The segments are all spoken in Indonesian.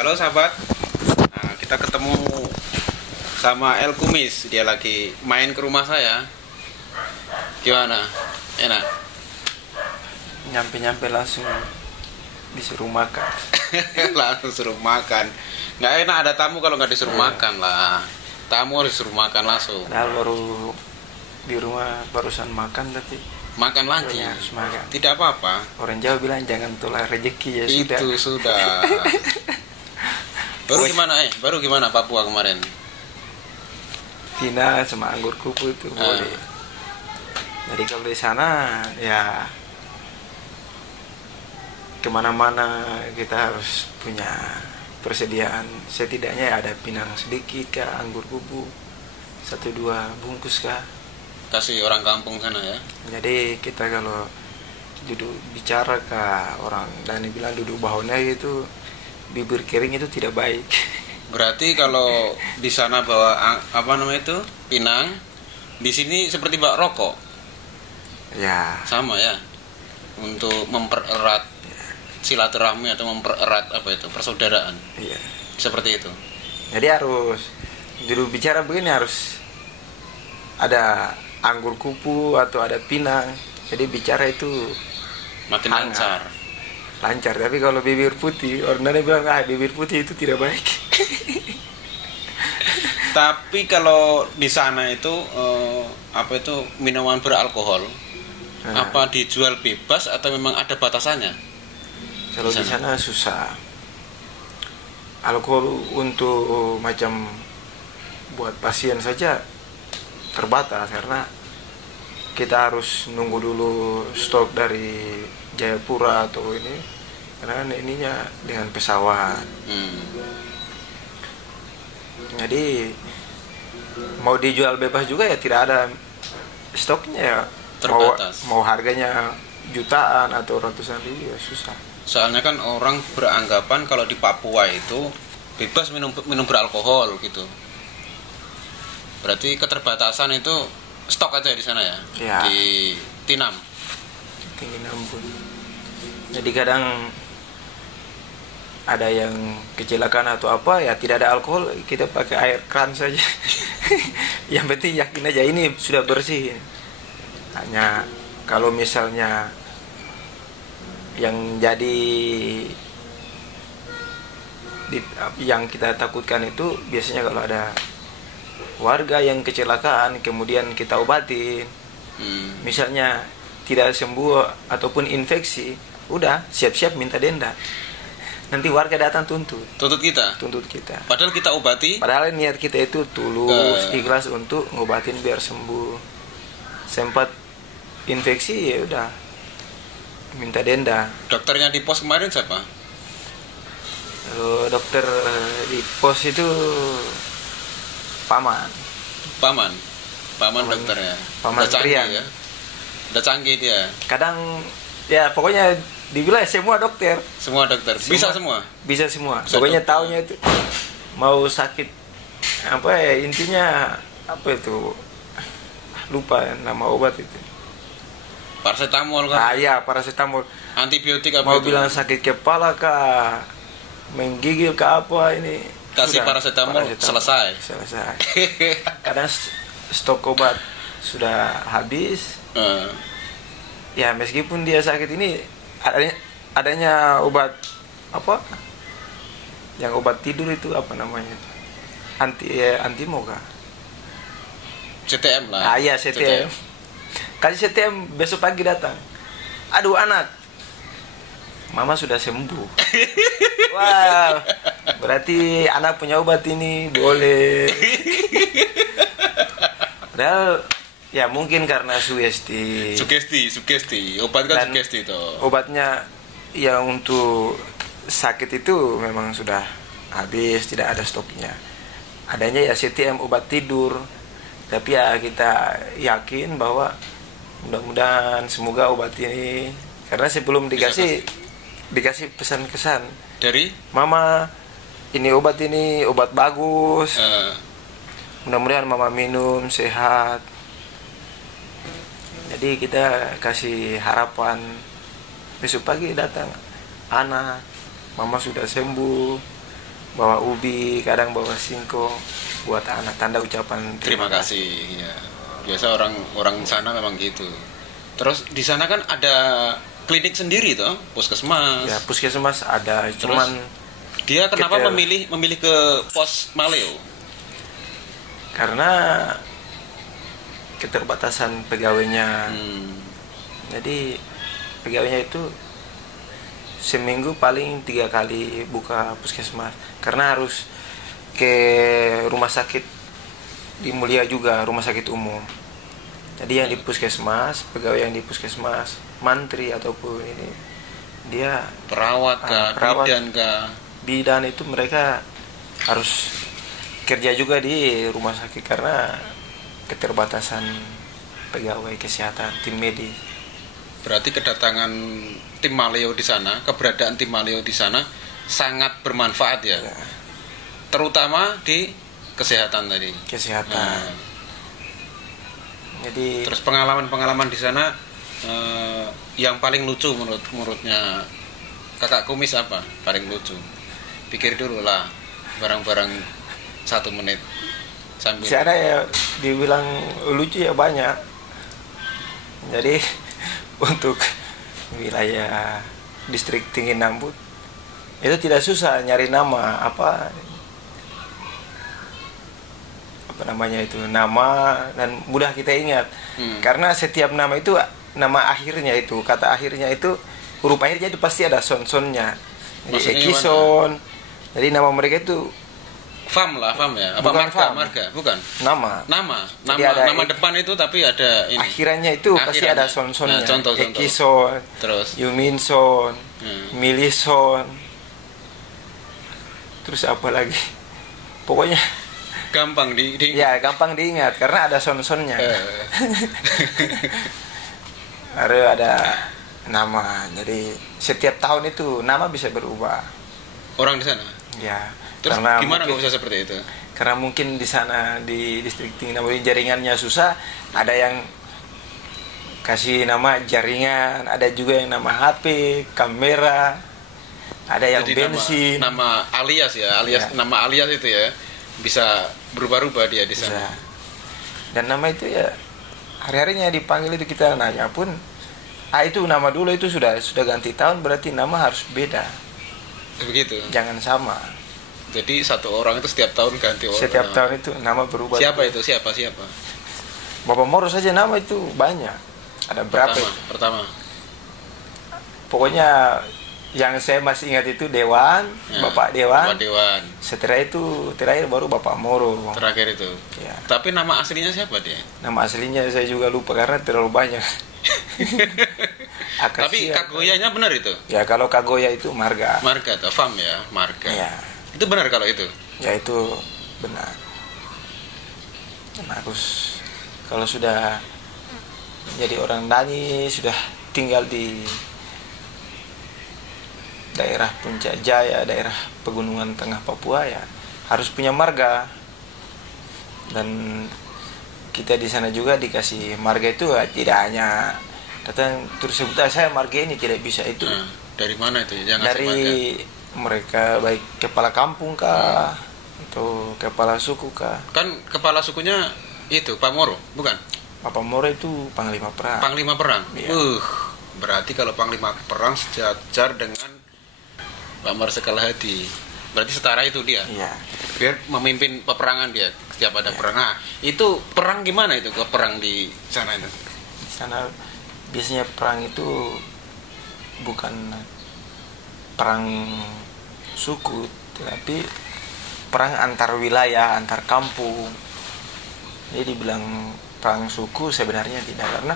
Halo sahabat, nah, kita ketemu sama El Kumis. Dia lagi main ke rumah saya. Gimana? Enak? Nyampe langsung disuruh makan. Langsung suruh makan. Nggak enak ada tamu kalau nggak disuruh makan lah. Tamu harus disuruh makan langsung. Padahal baru di rumah barusan makan tapi Makan lagi. harus makan. Tidak apa-apa. Orang Jawa bilang jangan tolak rezeki ya sudah. Itu sudah. Baru gimana Papua kemarin? Tina sama anggur kupu itu boleh. Jadi kalau di sana ya kemana-mana kita harus punya persediaan, setidaknya ada pinang sedikit kah, anggur kupu 1-2 bungkus kah. Kasih orang kampung sana ya. Jadi kita kalau duduk bicara ke orang dan bilang duduk bahunya itu bibir kering itu tidak baik. Berarti kalau di sana bawa apa namanya itu pinang, di sini seperti bak rokok. Ya. Sama ya. Untuk mempererat silaturahmi atau mempererat apa itu persaudaraan. Iya. Seperti itu. Jadi harus duduk bicara begini harus ada anggur kupu atau ada pinang. Jadi bicara itu Makin hangat, lancar. lancar. Tapi kalau bibir putih, orang bilang bibir putih itu tidak baik. Tapi kalau di sana itu apa itu minuman beralkohol apa dijual bebas atau memang ada batasannya? Kalau di sana susah. Alkohol untuk macam buat pasien saja terbatas karena kita harus nunggu dulu stok dari Jayapura atau ini karena ininya dengan pesawat. Jadi mau dijual bebas juga ya tidak ada stoknya ya. Terbatas. Mau harganya jutaan atau ratusan ribu ya susah. Soalnya kan orang beranggapan kalau di Papua itu bebas minum beralkohol gitu. Berarti keterbatasan itu stok aja di sana ya? Ya. Di Tinam. Tinggi ampun. Jadi kadang ada yang kecelakaan atau apa ya tidak ada alkohol, kita pakai air keran saja. Yang penting yakin aja ini sudah bersih. Hanya kalau misalnya yang jadi yang kita takutkan itu biasanya kalau ada warga yang kecelakaan kemudian kita obatin, misalnya tidak sembuh ataupun infeksi, udah siap-siap minta denda. Nanti warga datang tuntut kita. Padahal kita obati. Padahal niat kita itu tulus, ikhlas untuk ngobatin biar sembuh. Sempat infeksi ya udah minta denda. Dokternya di pos kemarin siapa? Kalau dokter di pos itu paman dokternya. Paman Udah canggih Prian. ya. Udah canggih dia. Kadang ya pokoknya dibilang semua dokter. Semua dokter. Bisa semua. Bisa semua. Bisa Pokoknya dokter. taunya itu mau sakit apa ya intinya apa itu lupa nama obat itu. Paracetamol kan. Ya paracetamol. Antibiotik apa Mau itu? bilang sakit kepala kah, menggigil kah apa ini. Kasih Sudah, paracetamol selesai. Kadang stok obat sudah habis. Ya meskipun dia sakit ini adanya obat apa? Yang obat tidur itu apa namanya? Antimo kah? CTM lah. Iya CTM. Kasih CTM besok pagi datang. Aduh anak, mama sudah sembuh. Wow, berarti anak punya obat ini boleh. Padahal ya mungkin karena sugesti. Obat kan Dan sugesti itu. Obatnya yang untuk sakit itu memang sudah habis, tidak ada stoknya. Adanya ya CTM obat tidur. Tapi ya kita yakin bahwa mudah-mudahan semoga obat ini, karena sebelum dikasih pesan kesan Dari mama ini obat bagus, mudah-mudahan mama minum sehat. Jadi kita kasih harapan besok pagi datang anak, mama sudah sembuh, bawa ubi, kadang bawa singkong buat anak, tanda ucapan Terima kasih. Ya. Biasa orang sana memang gitu. Terus di sana kan ada klinik sendiri toh, puskesmas. Ya, puskesmas ada, Terus cuman dia kenapa kita- memilih ke pos Maleo? karena keterbatasan pegawainya. Jadi pegawainya itu seminggu paling 3 kali buka puskesmas, karena harus ke rumah sakit di Mulia juga, rumah sakit umum. Jadi yang di puskesmas, pegawai yang di puskesmas, mantri ataupun ini, dia Perawat kah, perawat. bidan kah? bidan itu mereka harus kerja juga di rumah sakit karena keterbatasan pegawai kesehatan, tim medis. Berarti kedatangan tim Maleo di sana, keberadaan tim Maleo di sana sangat bermanfaat ya. Ya, Terutama di kesehatan tadi. kesehatan. Nah, Jadi terus pengalaman-pengalaman di sana yang paling lucu menurutnya kakak kumis apa? Paling lucu. Pikir dulu lah, barang-barang 1 menit sambil. masih ada ya dibilang lucu ya banyak. Jadi untuk wilayah distrik Tinggi Nambut itu tidak susah nyari nama apa namanya itu, nama, dan mudah kita ingat. Karena setiap nama itu, nama akhirnya itu, kata akhirnya itu, huruf akhirnya itu pasti ada son-sonnya. Jadi Maksudnya Ekison. Jadi nama mereka itu Fam lah, fam ya. Apa Bukan marga? fam. Marga, bukan. nama. Nama Jadi ada nama depan itu tapi ada ini. Akhirannya itu pasti Akhirannya. ada son-sonnya. Nah, contoh. Ekison, Terus Yuminson, Hmm. Milison. Terus apa lagi? Pokoknya gampang di ya gampang diingat karena ada son-sonnya. Eh. Ada nama. Jadi setiap tahun itu nama bisa berubah. Orang di sana. Ya. Terus karena gimana kok mungkin, bisa seperti itu? karena mungkin di sana di distrik Tinggi Nambut jaringannya susah, ada yang kasih nama jaringan, ada juga yang nama HP, kamera, ada yang Jadi bensin. nama alias ya, alias Ya. nama alias itu ya bisa berubah-ubah dia di Bisa. sana. Dan nama itu ya hari-harinya dipanggil itu kita nanya pun, itu nama dulu itu sudah ganti tahun, berarti nama harus beda, Begitu. jangan sama. Jadi satu orang itu setiap tahun ganti orang. Setiap nama. tahun itu nama berubah. Siapa itu? Siapa? Bapak Moro saja nama itu banyak. Ada berapa? Pertama. Pokoknya yang saya masih ingat itu Dewan, Ya, Bapak Dewan. Bapak Dewan. Setelah itu terakhir baru Bapak Moro. Terakhir itu. Ya. Tapi nama aslinya siapa dia? Nama aslinya saya juga lupa karena terlalu banyak. Tapi Akasia. Kagoyanya benar itu. Ya kalau Kagoya itu marga. Marga atau Fam ya, marga. Ya, Itu benar kalau itu. ya itu benar. Harus kalau sudah jadi orang Dani, sudah tinggal di daerah Puncak Jaya, daerah pegunungan tengah Papua, ya harus punya marga. Dan kita di sana juga dikasih marga itu tidak hanya datang terus sebut saya marga ini, tidak bisa itu. Nah, dari mana itu? Yang ngasih marga? Dari mereka baik kepala kampung kah atau kepala suku kah. Kan kepala sukunya itu Pak Moro, bukan? Bapak Moro itu panglima perang. Panglima perang. Iya. Berarti kalau panglima perang sejajar dengan Pak Marsikal Hadi. Berarti setara itu dia. Iya. Biar memimpin peperangan dia setiap ada Iya. perang. Nah, itu perang gimana itu ke perang di sana itu? Di sana biasanya perang itu bukan perang suku, tetapi perang antar wilayah, antar kampung. Jadi dibilang perang suku sebenarnya tidak, karena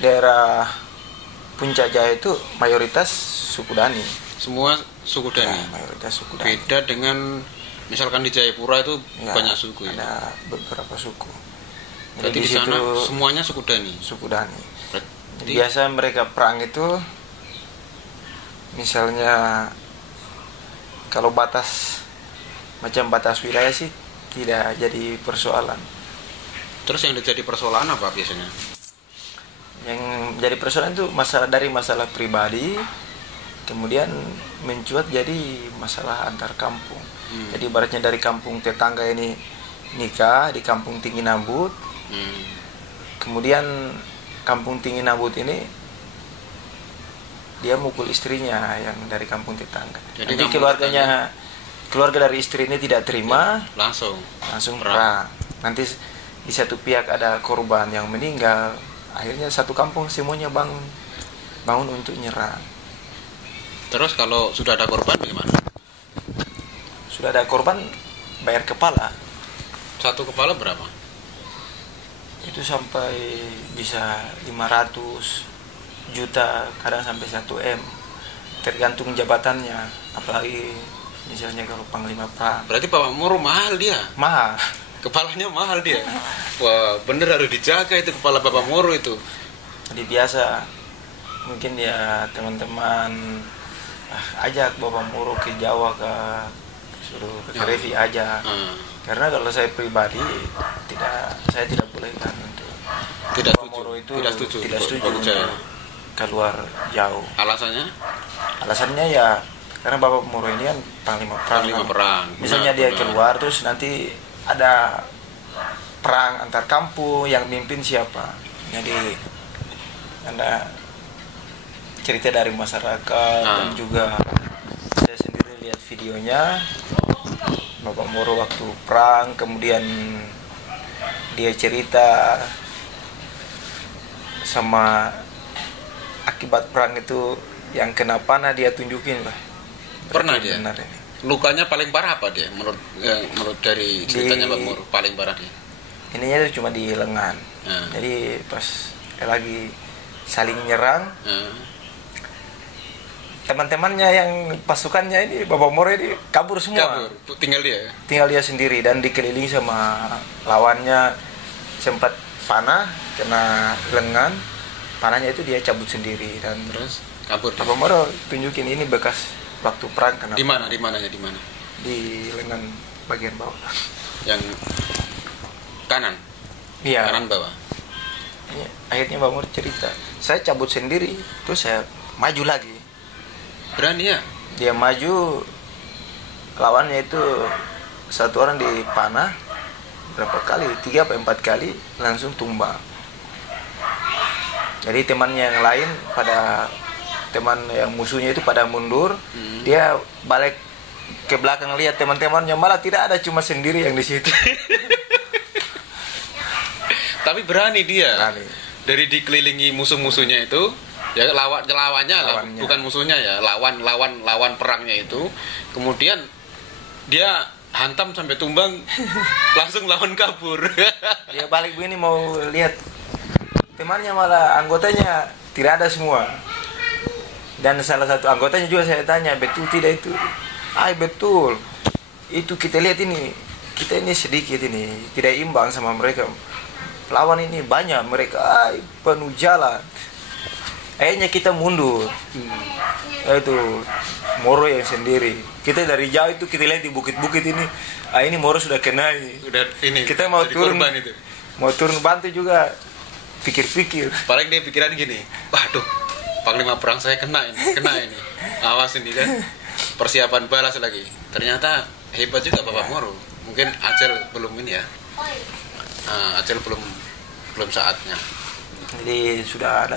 daerah Puncak Jaya itu mayoritas suku Dani. Semua suku Ya, Dani. mayoritas suku Dani. Beda dengan misalkan di Jayapura itu Ya, banyak suku ya. ada beberapa suku. Berarti di sana semuanya suku Dani. suku Dani. Berarti Biasa mereka perang itu misalnya kalau batas macam batas wilayah sih tidak jadi persoalan. terus yang jadi persoalan apa biasanya? Yang jadi persoalan itu masalah pribadi kemudian mencuat jadi masalah antar kampung. Jadi ibaratnya dari kampung tetangga ini nikah di kampung Tinggi Nambut, kemudian kampung Tinggi Nambut ini dia mukul istrinya yang dari kampung tetangga. Jadi keluarga dari istri ini tidak terima, langsung perang. Nanti di satu pihak ada korban yang meninggal, akhirnya satu kampung semuanya bangun untuk nyerang. Terus kalau sudah ada korban bagaimana? Sudah ada korban, bayar kepala. Satu kepala berapa? Itu sampai bisa 500 juta, kadang sampai 1 M, tergantung jabatannya. Apalagi misalnya kalau panglima perang. Berarti Bapak Moro mahal dia? Mahal. Kepalanya mahal dia? Wah, bener harus dijaga itu kepala Bapak Moro itu. Jadi biasa, mungkin ya teman-teman ajak Bapak Moro ke Jawa, suruh ke Revi aja. Karena kalau saya pribadi saya tidak bolehkan untuk Bapak Moro itu tidak setuju untuk keluar jauh. Alasannya ya karena Bapak Moro ini kan panglima perang. Misalnya dia keluar terus nanti ada perang antar kampung, yang mimpin siapa? Jadi ada cerita dari masyarakat dan juga saya sendiri lihat videonya Bapak Moro waktu perang, kemudian dia cerita sama akibat perang itu yang kenapa dia tunjukin lah. Pernah dia? Benar ini. Lukanya paling parah apa dia? Menurut dari ceritanya Pak Moro paling parah dia? Ininya itu cuma di lengan. Jadi pas lagi saling nyerang, teman-temannya yang pasukannya ini Bapak Moro ini kabur semua. Tinggal dia sendiri dan dikelilingi sama lawannya. Sempat panah kena lengan, panahnya itu dia cabut sendiri dan terus kabur. Bapak Moro tunjukin ini bekas waktu perang. Kenapa? Di mana? Di lengan bagian bawah. Yang kanan? Iya. Kanan bawah. Akhirnya Bapak Moro cerita, saya cabut sendiri, terus saya maju lagi. Berani ya? Dia maju, lawannya itu satu orang dipanah berapa kali, 3 atau 4 kali langsung tumbang. Jadi temannya yang lain teman yang musuhnya itu pada mundur, dia balik ke belakang lihat teman-temannya, malah tidak ada, cuma sendiri yang di situ. Tapi berani dia. Dari dikelilingi musuh-musuhnya itu, ya lawannya lah, bukan musuhnya ya, lawan perangnya itu. Kemudian dia hantam sampai tumbang, langsung lawan kabur. Dia balik begini mau lihat temannya, malah anggotanya tidak ada semua. Dan salah satu anggotanya juga saya tanya, betul tidak itu? Betul. Itu kita lihat ini, kita ini sedikit ini, tidak imbang sama mereka. Lawan ini banyak, mereka penuh jalan. Akhirnya kita mundur. Itu Moro yang sendiri. Kita dari jauh itu kita lihat di bukit-bukit ini. Ini Moro sudah kena ini. Kita mau turun itu. Mau turun bantu juga. Pikir-pikir. Paling dia pikiran gini, waduh, panglima perang saya kena ini. Awas ini kan. Persiapan balas lagi. Ternyata hebat juga Bapak Moro. Mungkin ajal belum ini ya. Ajal belum saatnya. Jadi sudah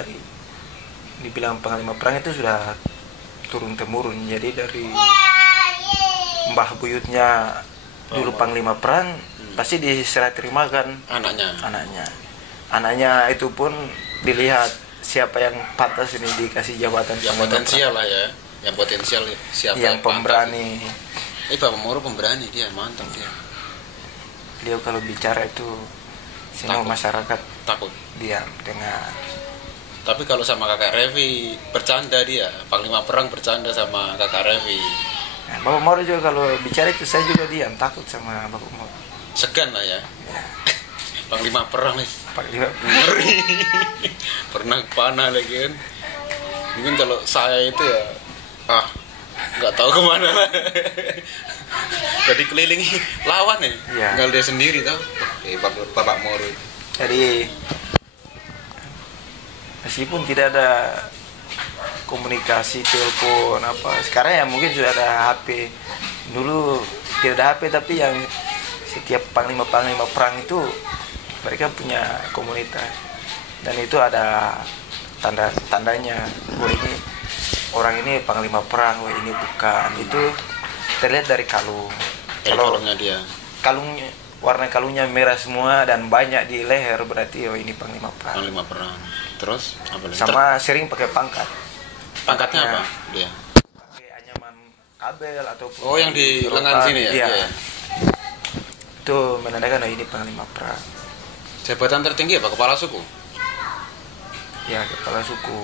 dibilang panglima perang itu sudah turun temurun. Jadi dari mbah buyutnya dulu panglima perang pasti diserah terimakan anaknya itu pun dilihat siapa yang pantas ini dikasih jabatan. Yang potensial lah ya, yang potensial siapa yang pemberani. Bapak Moro pemberani, dia mantap dia. Beliau kalau bicara itu semua masyarakat takut, diam dengar. Tapi kalau sama kakak Revi bercanda dia, panglima perang bercanda sama kakak Revi. Nah, Bapak Moro juga kalau bicara itu saya juga diam, takut sama Bapak Moro. Segan lah ya. Panglima perang nih. Panglima ngeri. Pernah panah lagi kan. Mungkin kalau saya itu ya nggak tahu kemana lah. Jadi kelilingi lawan ya. Tinggal dia sendiri tau. Bapak Moro. Jadi meskipun tidak ada komunikasi telepon apa. Sekarang ya mungkin sudah ada HP. Dulu tidak ada HP, tapi yang setiap panglima perang itu mereka punya komunitas, dan itu ada tandanya. Wah, ini orang ini panglima perang, wah ini bukan. Itu terlihat dari kalung. Kalau kalungnya dia, kalungnya, warna kalungnya merah semua dan banyak di leher, berarti oh ini panglima perang. panglima perang. Terus apa lagi? Sama sering pakai pangkat. Pangkatnya apa dia? Pakai anyaman kabel ataupun Oh, yang di lengan sini ya? Iya. Iya. Itu menandakan oh ini panglima perang. Jabatan tertinggi apa? Kepala suku? Ya, kepala suku.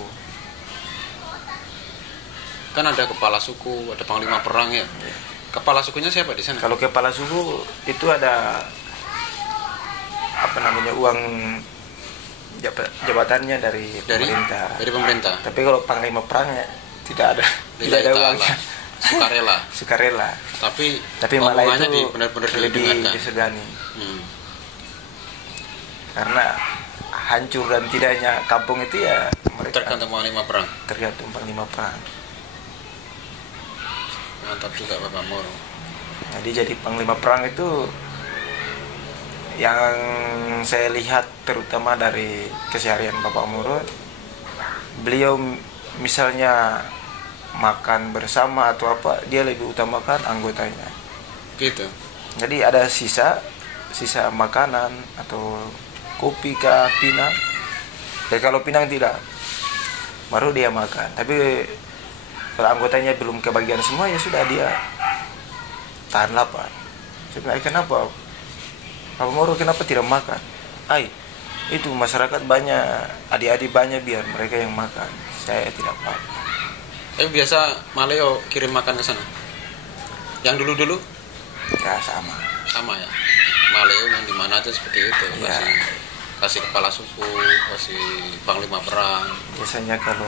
Kan ada kepala suku, ada panglima perang ya. Kepala sukunya siapa di sana? Kalau kepala suku itu ada apa namanya, uang jabatannya dari pemerintah. Dari pemerintah. Tapi kalau panglima perang ya tidak ada, tidak ada Lillahi ta'ala. uangnya. Sukarela. Sukarela. Tapi malah omongannya itu benar-benar lebih didengarkan. disegani. Hmm. Karena hancur dan tidaknya kampung itu ya mereka Tergantung panglima perang. tergantung panglima perang. Mantap juga Bapak Moro. Jadi panglima perang itu yang saya lihat terutama dari keseharian Bapak Moro, beliau misalnya makan bersama atau apa, dia lebih utamakan anggotanya. Gitu. Jadi ada sisa makanan atau kopi kah, pinang. Dan kalau pinang tidak, baru dia makan. Tapi kalau anggotanya belum kebagian semua, ya sudah dia tahan lapar. Saya bilang, kenapa Bapak Moro kenapa tidak makan? Itu masyarakat banyak, adik-adik banyak, biar mereka yang makan. Saya tidak apa-apa. Tapi biasa Maleo kirim makan ke sana. Yang dulu-dulu Ya sama. sama ya. Maleo yang di mana aja seperti itu. Ya. Kasih kepala suku, kasih panglima perang. Biasanya kalau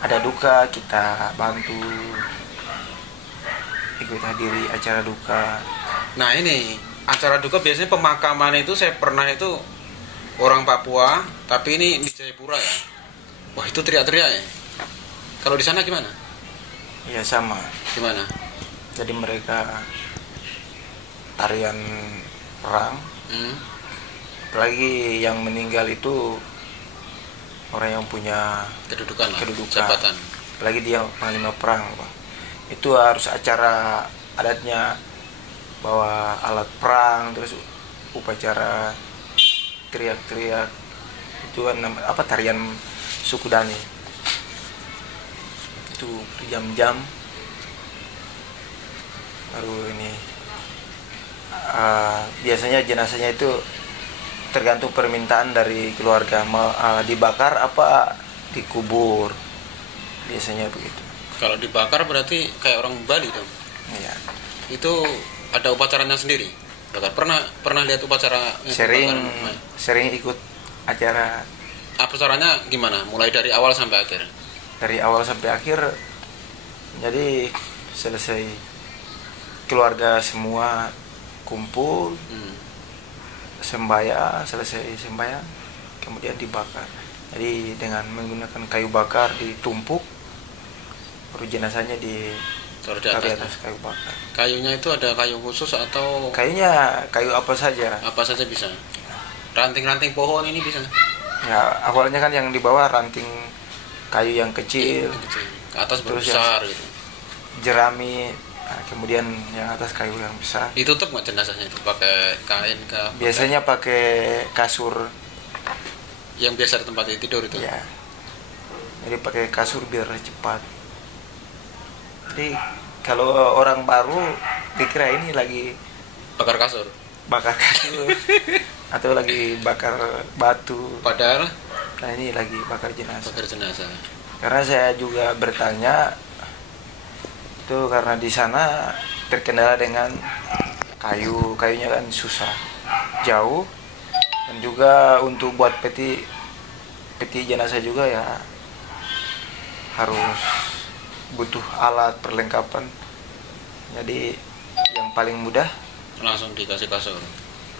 ada duka kita bantu, ikut hadiri acara duka. Nah ini acara duka biasanya pemakaman itu saya pernah itu orang Papua, tapi ini di Jayapura ya. Wah itu teriak-teriak ya. Kalau di sana gimana? Ya sama. Gimana? Jadi mereka tarian perang. Apalagi yang meninggal itu orang yang punya Kedudukan. kedudukan. Jabatan. Apalagi dia panglima perang, Pak. Itu harus acara adatnya, bawa alat perang, terus upacara teriak-teriak. Itu kan apa, tarian suku Dani. Itu berjam-jam baru ini. Biasanya jenazahnya itu tergantung permintaan dari keluarga, dibakar apa dikubur, biasanya begitu. Kalau dibakar berarti kayak orang Bali dong. Ya. Itu ada upacaranya sendiri. Bakar. Pernah lihat upacara Sering ikut acara. Acaranya gimana? Mulai dari awal sampai akhir. Dari awal sampai akhir. Jadi selesai keluarga semua kumpul, selesai sembahyang, kemudian dibakar. Jadi dengan menggunakan kayu bakar ditumpuk, baru jenazahnya Taruh di ditaruh di atas. atas kayu bakar. Kayunya itu ada kayu khusus atau Kayunya kayu apa saja. apa saja bisa? Ranting-ranting pohon ini bisa? Ya awalnya kan yang di bawah ranting kayu yang kecil, Kecil. Ke atas Terus besar gitu. jerami, kemudian yang atas kayu yang besar. Ditutup nggak jenazahnya itu pakai kain kah? Biasanya pakai kasur. Yang biasa di tempat tidur itu. Ya. Jadi pakai kasur biar cepat. Jadi kalau orang baru dikira ini lagi Bakar kasur. bakar kasur atau lagi bakar batu. Padahal Nah ini lagi bakar jenazah. bakar jenazah. Karena saya juga bertanya itu karena di sana terkendala dengan kayunya kan susah, jauh, dan juga untuk buat peti jenazah juga ya harus butuh alat perlengkapan. Jadi yang paling mudah Langsung dikasih kasur.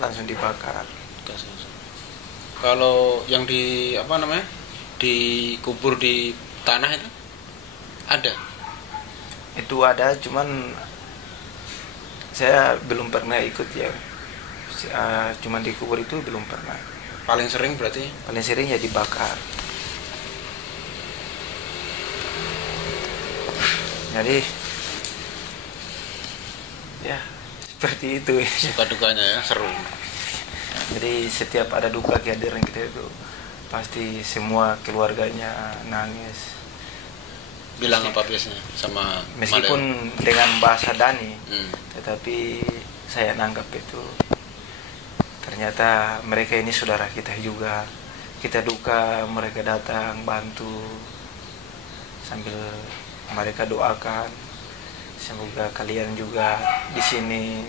langsung dibakar. Kasih kasur. Kalau yang di apa namanya? Dikubur di tanah itu Ada. Itu ada, cuman saya belum pernah ikut ya. Cuman dikubur itu belum pernah. Paling sering berarti? Paling sering ya dibakar. Jadi ya seperti itu. Suka dukanya ya, seru. Jadi setiap ada duka kehadiran kita itu pasti semua keluarganya nangis. Bilang apa biasanya sama Meskipun dengan bahasa Dani, tetapi tetapi saya nanggap itu ternyata mereka ini saudara kita juga. Kita duka, mereka datang bantu sambil mereka doakan semoga kalian juga di sini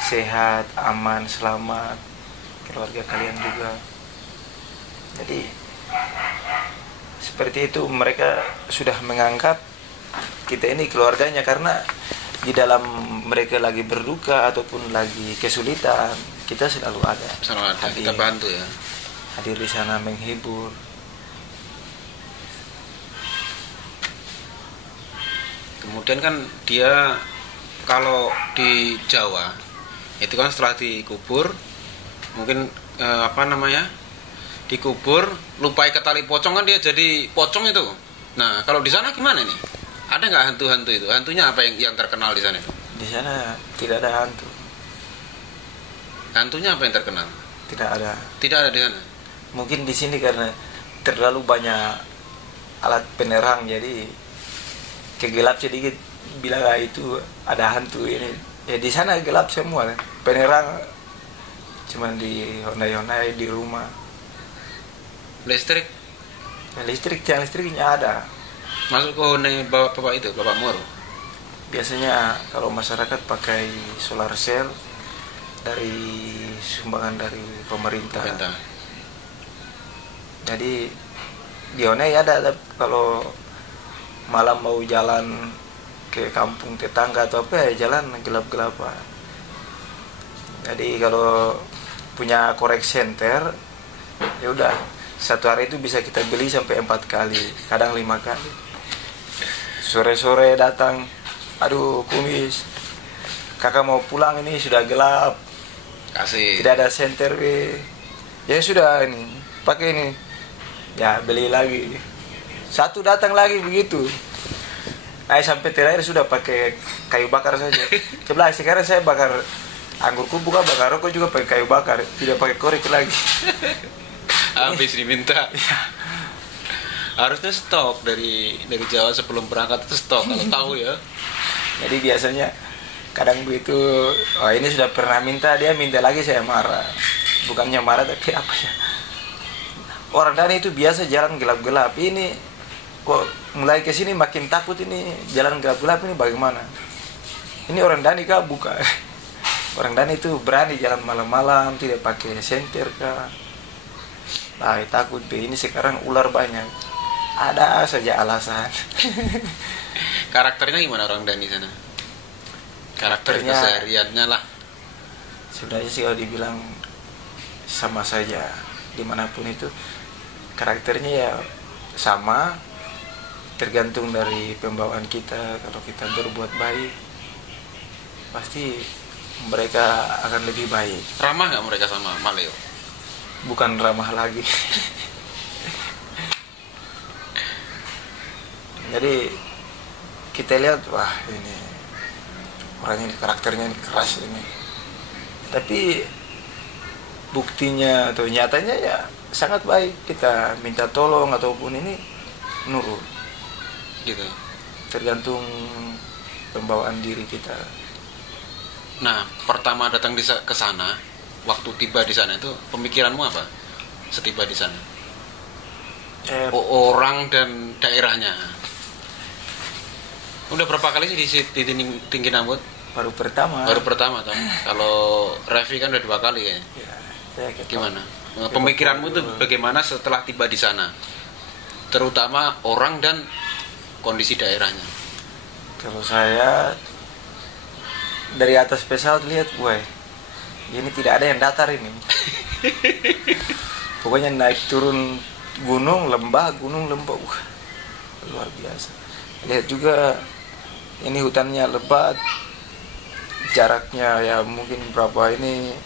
sehat, aman, selamat, keluarga kalian juga. Jadi seperti itu, mereka sudah menganggap kita ini keluarganya, karena di dalam mereka lagi berduka ataupun lagi kesulitan, kita selalu ada. Selalu ada, kita bantu ya. Hadir di sana menghibur. Kemudian kan dia kalau di Jawa itu kan setelah dikubur mungkin dikubur lupa ikat tali pocong, kan dia jadi pocong itu. Nah kalau di sana gimana nih? Ada nggak hantu-hantu itu? Hantunya apa yang terkenal di sana itu? Di sana tidak ada hantu. Hantunya apa yang terkenal? Tidak ada. Tidak ada di sana. Mungkin di sini karena terlalu banyak alat penerang, jadi kegelap sedikit bilang itu ada hantu ini. Ya di sana gelap semua, penerang cuman di hondai-hondai di rumah. Listrik? Ya, tiang listriknya ada. Masuk ke hondai bapak itu, Bapak Moro? Biasanya kalau masyarakat pakai solar cell dari sumbangan dari pemerintah. Jadi di hondai ada, kalau malam mau jalan ke kampung tetangga atau apa ya jalan gelap-gelapan. Jadi kalau punya korek senter ya udah, satu hari itu bisa kita beli sampai 4 kali, kadang 5 kali. Sore-sore datang, aduh kumis, kakak mau pulang ini sudah gelap, kasih, tidak ada senter ya sudah ini pakai ini, ya beli lagi. Satu datang lagi begitu. Sampai terakhir sudah pakai kayu bakar saja. Coba sekarang saya bakar anggurku, bukan bakar rokok juga pakai kayu bakar, tidak pakai korek lagi. Habis diminta. Ya. Harusnya stok dari Jawa sebelum berangkat itu stok, kalau tahu ya. Jadi biasanya kadang begitu, oh ini sudah pernah minta, dia minta lagi, saya marah. Bukannya marah tapi apa ya, orang Dani itu biasa jalan gelap-gelap, ini kok mulai ke sini makin takut, ini jalan gelap-gelap ini bagaimana? Ini orang Dani kah? Bukan. Orang Dani itu berani jalan malam-malam, tidak pakai senter kah? Nah, takut ini sekarang ular banyak. Ada saja alasan. Karakternya gimana orang Dani sana? Karakter Karakternya kesehariannya lah. Sebenarnya sih kalau dibilang sama saja dimanapun itu, karakternya ya sama, tergantung dari pembawaan kita. Kalau kita berbuat baik, pasti mereka akan lebih baik. Ramah nggak mereka sama Maleo? Bukan ramah lagi. Jadi kita lihat, wah ini orang ini karakternya ini keras ini, tapi buktinya atau nyatanya ya sangat baik. Kita minta tolong ataupun ini nurut Gitu. tergantung pembawaan diri kita. Nah, pertama datang ke sana, waktu tiba di sana itu pemikiranmu apa? Setiba di sana. Orang dan daerahnya. Udah berapa kali sih di Tinggi Nambut? Baru pertama. Toh. Kalau Revi kan udah 2 kali kayaknya. Ya, saya Gimana? Pemikiranmu itu bagaimana setelah tiba di sana? Terutama orang dan kondisi daerahnya. Kalau saya dari atas pesawat lihat, wah, ini tidak ada yang datar ini. Pokoknya naik turun gunung lembah, wah, luar biasa. Lihat juga ini hutannya lebat, jaraknya ya mungkin berapa ini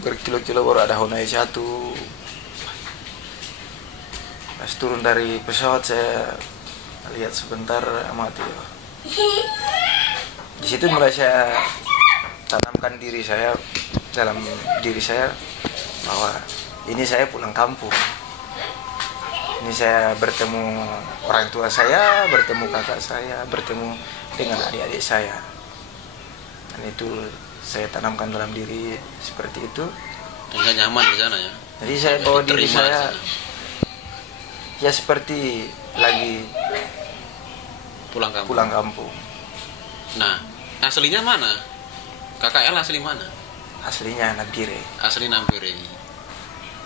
berkilo-kilo baru ada Honai satu. Pas turun dari pesawat saya lihat sebentar amati. Di situ mulai saya tanamkan dalam diri saya bahwa ini saya pulang kampung. Ini saya bertemu orang tua saya, bertemu kakak saya, bertemu dengan adik-adik saya. Dan itu saya tanamkan dalam diri seperti itu. Enggak nyaman di sana ya. Jadi saya bawa diri Terima saya aja. ya seperti lagi Pulang kampung. Nah, aslinya mana? KKL asli mana? Aslinya Nabire. Asli Nambire.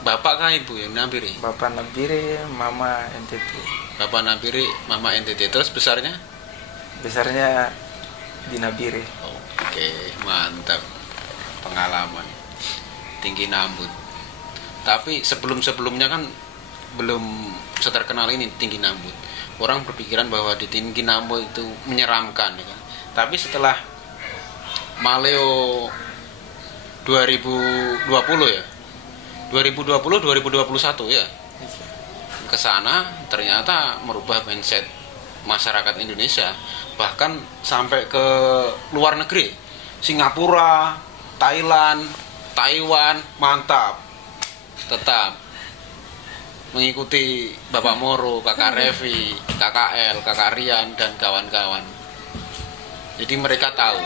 Bapak kah ibu yang Nambire? Bapak Nabire, mama NTT. Bapak Nambire, mama NTT. Terus besarnya? Besarnya di Nabire. Oke, mantap. Pengalaman. Tinggi Nambut. Tapi sebelumnya kan belum seterkenal ini Tinggi Nambut. Orang berpikiran bahwa di Tinggi Nambut itu menyeramkan ya kan? Tapi setelah Maleo 2020 ya 2020-2021 ya ke sana ternyata merubah mindset masyarakat Indonesia, bahkan sampai ke luar negeri, Singapura, Thailand, Taiwan, mantap. Tetap mengikuti Bapak Moro, Kakak Revi, KKL, Kakak Rian dan kawan-kawan. Jadi mereka tahu.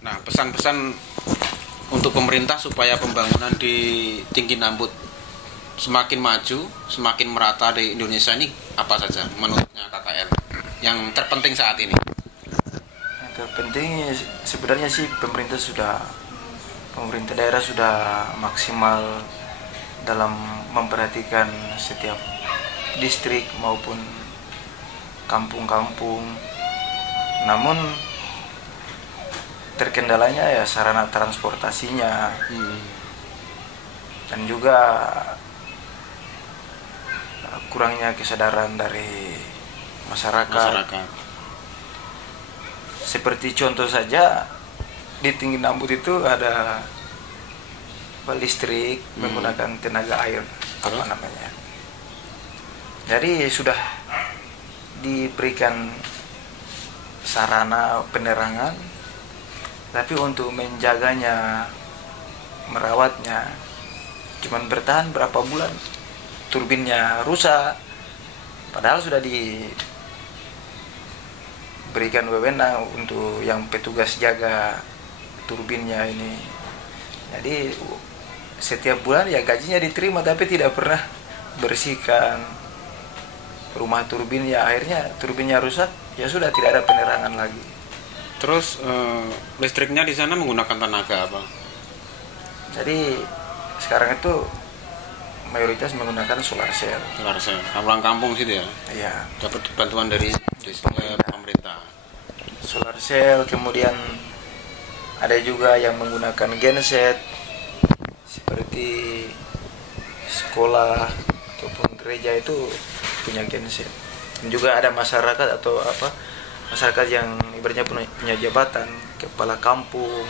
Nah, pesan-pesan untuk pemerintah supaya pembangunan di Tinggi Nambut semakin maju, semakin merata di Indonesia ini apa saja menurutnya KKL yang terpenting saat ini? Yang terpenting sebenarnya sih pemerintah daerah sudah maksimal dalam memperhatikan setiap distrik maupun kampung-kampung. Namun terkendalanya ya sarana transportasinya dan juga kurangnya kesadaran dari masyarakat. Seperti contoh saja di Tinggi Nambut itu ada listrik menggunakan tenaga air apa namanya. Jadi sudah diberikan sarana penerangan, tapi untuk menjaganya, merawatnya cuman bertahan berapa bulan, turbinnya rusak, padahal sudah diberikan wewenang untuk yang petugas jaga turbinnya ini. Jadi setiap bulan ya gajinya diterima tapi tidak pernah bersihkan rumah turbin, ya akhirnya turbinnya rusak, ya sudah tidak ada penerangan lagi. Terus listriknya di sana menggunakan tenaga apa? Jadi sekarang itu mayoritas menggunakan solar cell. Solar cell. Pulang kampung situ ya? Iya. Dapat bantuan dari pemerintah. Solar cell, kemudian ada juga yang menggunakan genset seperti sekolah ataupun gereja itu punya genset. Dan juga ada masyarakat masyarakat yang ibaratnya punya jabatan, kepala kampung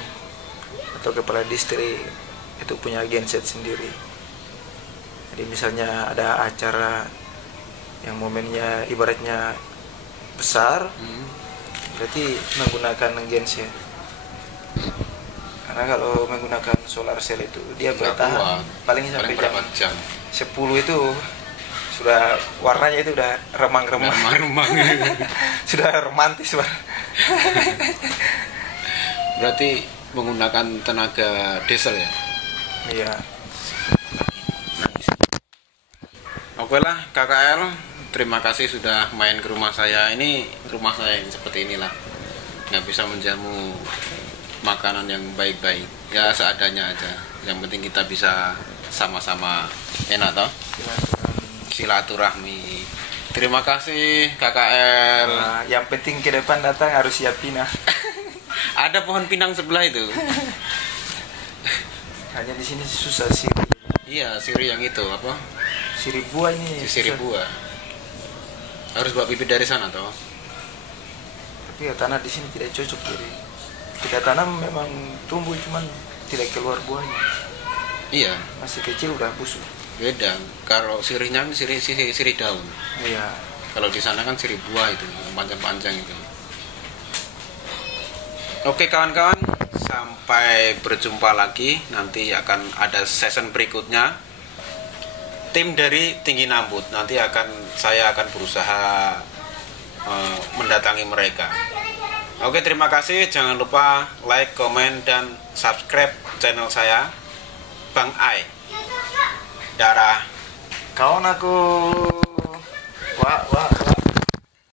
atau kepala distrik itu punya genset sendiri. Jadi misalnya ada acara yang momennya ibaratnya besar, berarti menggunakan genset. Karena kalau menggunakan solar cell itu dia bertahan paling sampai jam 10 itu sudah warnanya itu udah remang-remang. Sudah romantis banget. Berarti menggunakan tenaga diesel ya? Iya. Oke lah KKL, terima kasih sudah main ke rumah saya. Ini rumah saya seperti inilah, nggak bisa menjamu makanan yang baik-baik, ya seadanya aja. Yang penting kita bisa sama-sama enak toh, silaturahmi. Terima kasih KKL. Nah, yang penting ke depan datang harus siap pinang. Ada pohon pinang sebelah itu. Hanya di sini susah sih. Iya, siri yang itu apa? sirih buah ini sirih susah. buah. Harus bawa bibit dari sana toh. Tapi ya tanah di sini tidak cocok, jadi kita tanam memang tumbuh cuman tidak keluar buahnya. Iya, Masih kecil udah busuk. beda. Kalau sirihnya kan sirih daun. Iya. Kalau di sana kan sirih buah itu, yang panjang-panjang itu. Oke kawan-kawan, sampai berjumpa lagi. Nanti akan ada season berikutnya. Tim dari Tinggi Nambut nanti saya akan berusaha mendatangi mereka. Oke, terima kasih. Jangan lupa like, komen, dan subscribe channel saya, Bang Ai. Darah. Kawan aku. Wah.